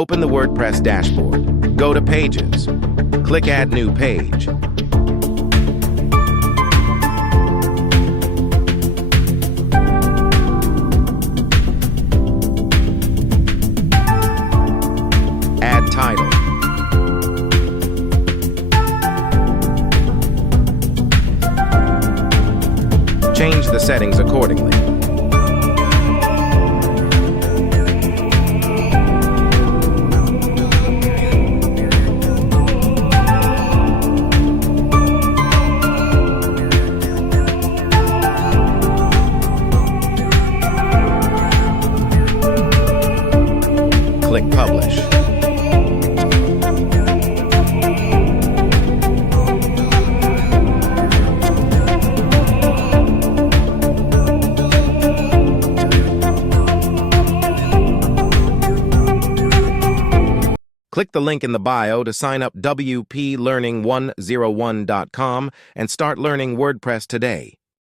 Open the WordPress dashboard. Go to Pages. Click Add New Page. Add title. Change the settings accordingly. Click Publish. Click the link in the bio to sign up wplearning101.com and start learning WordPress today.